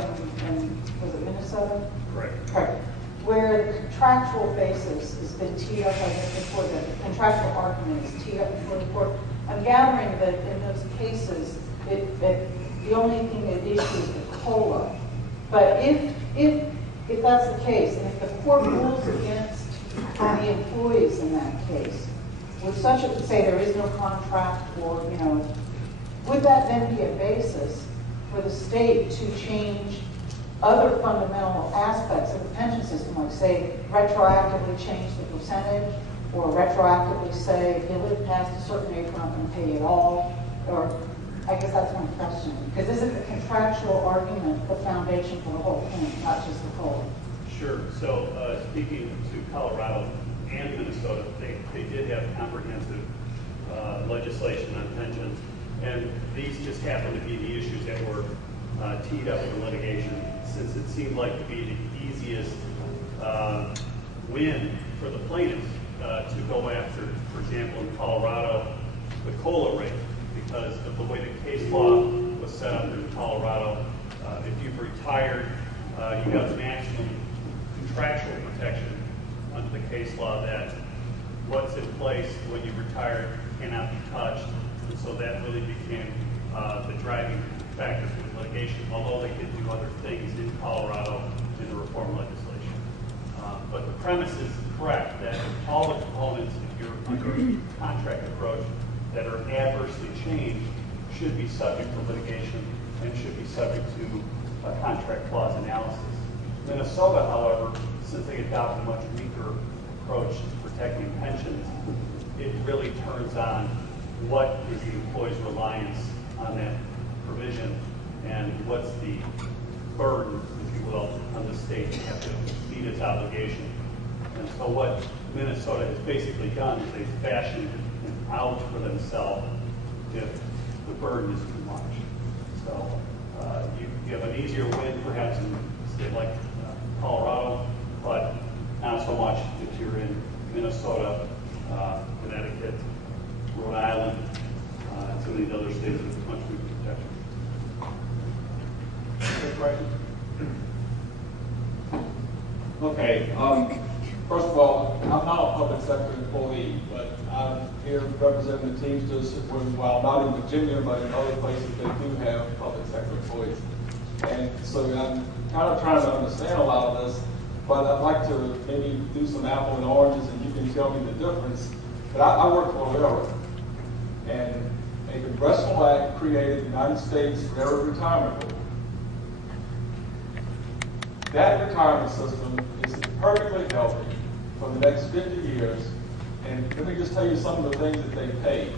and was it Minnesota? Correct. Where the contractual basis has been teed up, I guess, before the contractual argument is teed up before the court. I'm gathering that in those cases, the only thing at issue is the COLA. But if that's the case, and if the court rules against the employees in that case, would such a, say there is no contract, or, would that then be a basis for the state to change other fundamental aspects of the pension system, like say retroactively change the percentage, or retroactively say if you live past a certain age, we're not going to pay it all? Or I guess that's my question, because isn't the contractual argument the foundation for the whole thing, not just the COLA? Sure. So speaking to Colorado and Minnesota, they did have comprehensive legislation on pensions, and these just happen to be the issues that were teed up in litigation, since it seemed like to be the easiest win for the plaintiffs to go after, for example, in Colorado, the COLA rate, because of the way the case law was set up in Colorado. If you've retired, you got maximum contractual protection under the case law that what's in place when you retire cannot be touched. And so that really became the driving factor for litigation, although they could do other things in Colorado in the reform legislation. But the premise is correct, that all the components of your contract approach that are adversely changed should be subject to litigation and should be subject to a contract clause analysis. Minnesota, however, since they adopt a much weaker approach to protecting pensions, it really turns on what is the employee's reliance on that provision and what's the burden, if you will, on the state to have to meet its obligation. And so what Minnesota has basically done is they've fashioned an out for themselves if the burden is too much. So you have an easier win perhaps in a state like Colorado, but not so much if you're in Minnesota, Connecticut, Rhode Island, and some of these other states with much weaker protection. Good question. Okay. First of all, I'm not a public sector employee, but I'm here representing the Teamsters, while not in Virginia, but in other places they do have public sector employees. And so I'm kind of trying to understand a lot of this, but I'd like to maybe do some apple and oranges, and you can tell me the difference. But I work for a railroad, and a congressional act created the United States Railroad Retirement Board. That retirement system is perfectly healthy for the next 50 years, and let me just tell you some of the things that they pay.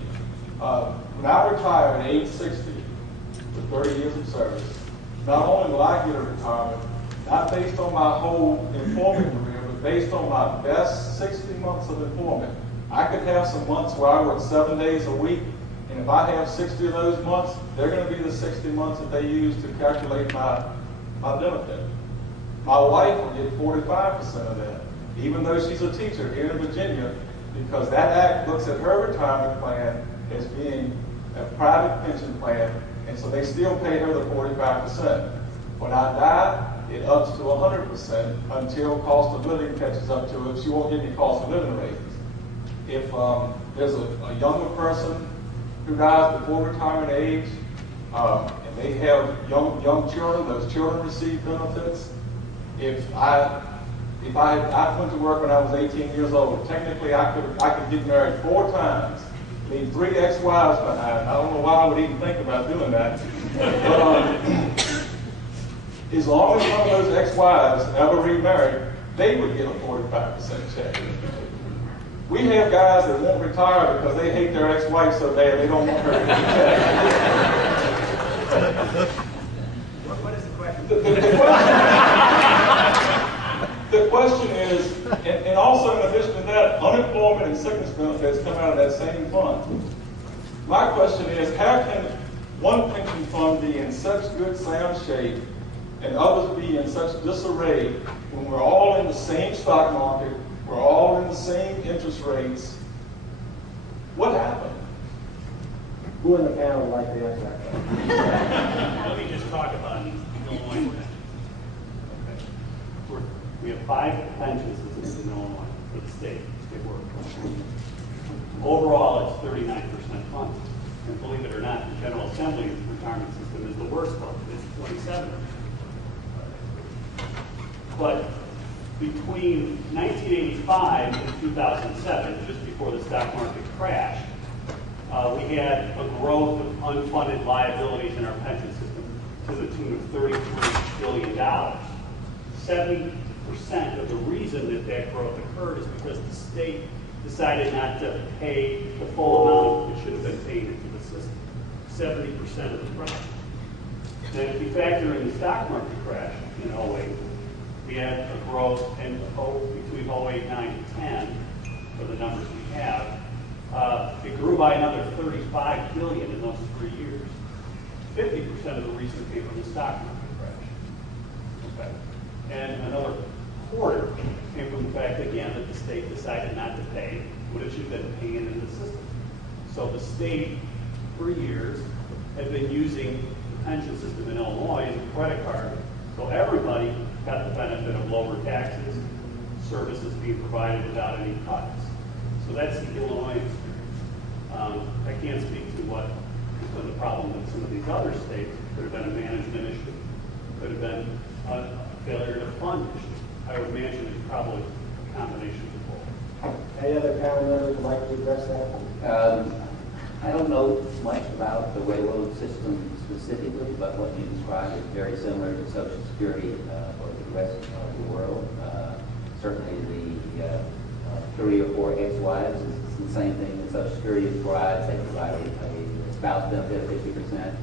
When I retire at age 60, with 30 years of service, not only will I get a retirement, not based on my whole employment career, but based on my best 60 months of employment. I could have some months where I work 7 days a week, and if I have 60 of those months, they're going to be the 60 months that they use to calculate my benefit. My wife will get 45% of that, even though she's a teacher here in Virginia, because that act looks at her retirement plan as being a private pension plan, and so they still pay her the 45%. When I die, it ups to 100% until cost of living catches up to it. She won't get any cost of living raises. If there's a younger person who dies before retirement age, and they have young children, those children receive benefits. If I went to work when I was 18 years old, technically I could get married 4 times, leave 3 ex-wives behind. I don't know why I would even think about doing that. But as long as one of those ex-wives ever remarried, they would get a 45% check. We have guys that won't retire because they hate their ex-wife so bad they don't want her to get a check. What is the question? The question is, and also in addition to that, unemployment and sickness benefits come out of that same fund. My question is, how can one pension fund be in such good sound shape and others be in such disarray when we're all in the same stock market, we're all in the same interest rates? What happened? Who in the panel would like to answer that question? Let me just talk about Illinois. We have 5 pension systems in Illinois for the state. Overall, it's 39% funded. And believe it or not, the General Assembly retirement system is the worst one. It's 27. But between 1985 and 2007, just before the stock market crashed, we had a growth of unfunded liabilities in our pension system to the tune of $33 billion. 70% of the reason that growth occurred is because the state decided not to pay the full amount that should have been paid into the system. 70% of the problem. Then if you factor in the stock market crash in 08, we had a growth in between 08, 9, and 10 for the numbers we have. It grew by another $35 billion in those 3 years. 50% of the reason came from the stock market crash. Okay. And another quarter came from the fact, again, that the state decided not to pay what it should have been paying into the system. So the state, for years, had been using the pension system in Illinois as a credit card. So everybody got the benefit of lower taxes, services being provided without any cuts. So that's the Illinois experience. I can't speak to what has been the problem in some of these other states. Could have been a management issue. Could have been a failure to fund issue. I would imagine it's probably a combination of both. Any other panel members would like to address that? I don't know much about the railroad system specifically, but what you described is very similar to Social Security for the rest of the world. Certainly the 3 or 4 ex-wives is the same thing that Social Security provides. They provide a spouse benefit of 50%.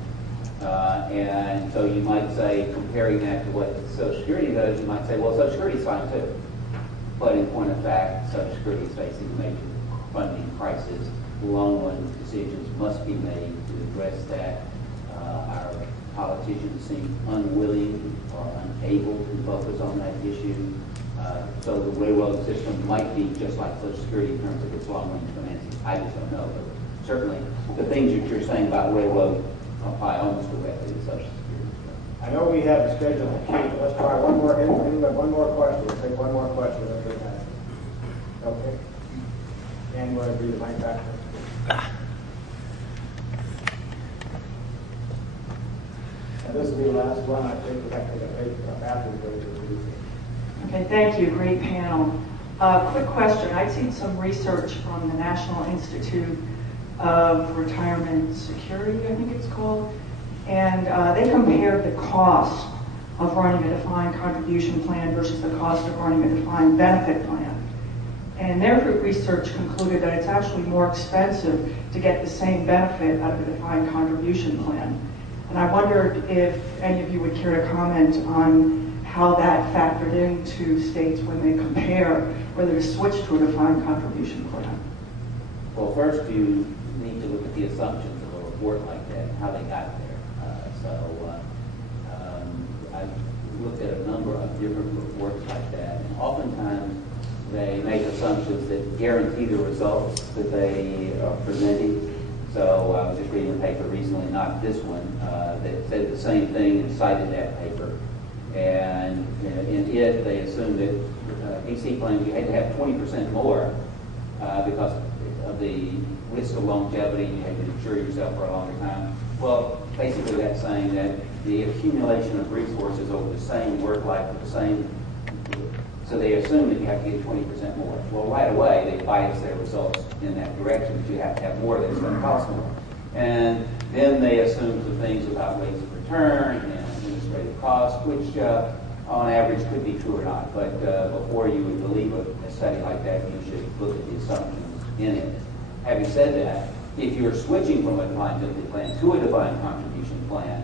And so you might say, comparing that to what Social Security does, you might say, well, Social Security is fine too. But in point of fact, Social Security is facing a major funding crisis. Long-run decisions must be made to address that. Our politicians seem unwilling or unable to focus on that issue. So the railroad system might be just like Social Security in terms of its long-range financing. I just don't know. But certainly, the things that you're saying about railroad apply almost directly to Social Security. I know we have a schedule to keep. Let's try one more. One more question. We'll take one more question. Okay. And we'll agree to my back. And this will be the last one. I think we'll have to take a break after the break. Okay, thank you. Great panel. Quick question. I've seen some research from the National Institute of Retirement Security, I think it's called, and they compared the cost of running a defined contribution plan versus the cost of running a defined benefit plan. And their research concluded that it's actually more expensive to get the same benefit out of a defined contribution plan. And I wondered if any of you would care to comment on how that factored into states when they compare whether to switch to a defined contribution plan. Well, first you need to look at the assumptions of a report like that and how they got there. I've looked at a number of different reports like that, and oftentimes they make assumptions that guarantee the results that they are presenting. So I was just reading a paper recently, not this one, that said the same thing and cited that paper. And in it, they assumed that DC plans you had to have 20% more because of the risk of longevity, you had to insure yourself for a longer time. Well, basically that's saying that the accumulation of resources over the same work life with the same, so they assume that you have to get 20% more. Well, right away, they bias their results in that direction, that you have to have more that's going to cost more. And then they assume some things about rates of return and administrative costs, which on average could be true or not. But before you would believe a study like that, you should look at the assumptions in it. Having said that, if you're switching from a defined benefit plan to a defined contribution plan,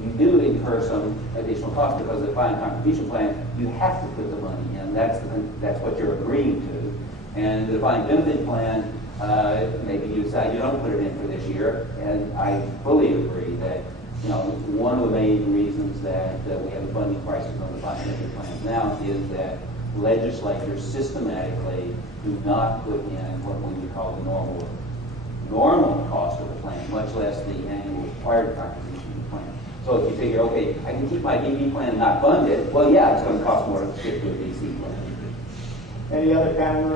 you do incur some additional costs because the defined contribution plan, you have to put the money in. That's what you're agreeing to. And the defined benefit plan, maybe you decide you don't put it in for this year. And I fully agree that one of the main reasons that we have a funding crisis on the defined benefit plans now is that legislatures systematically do not put in what we would call the normal cost of the plan, much less the annual required contribution to the plan. So if you figure, okay, I can keep my DB plan and not fund it, well, yeah, it's going to cost more to stick to a DC plan. Any other panel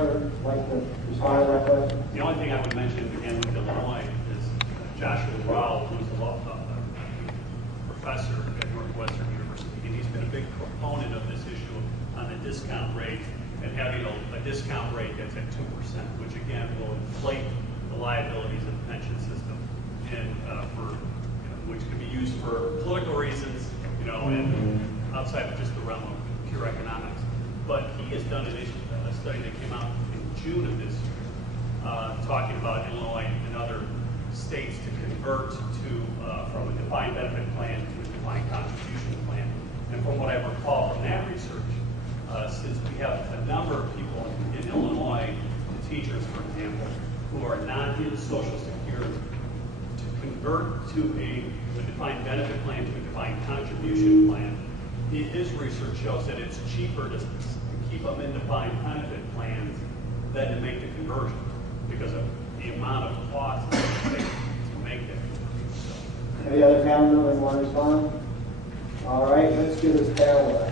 like to respond to that question? The only thing I would mention again with Illinois is Joshua Rowell, who's a law professor at Northwestern University, and he's been a big proponent of this issue on the discount rate and having a discount rate that's at 2%, which again will inflate the liabilities of the pension system, and which can be used for political reasons, and outside of just the realm of pure economics. But he has done a study that came out in June of this year, talking about Illinois and other states to convert from a defined benefit plan to a defined contribution plan. And from what I recall from that research, since we have a number of people in Illinois, the teachers, for example, who are not in Social Security, to convert to a defined benefit plan to a defined contribution plan, his research shows that it's cheaper to keep them in defined benefit plans than to make the conversion because of the amount of cost it takes to make that conversion. Any other panel members want to respond? All right, let's do this panel.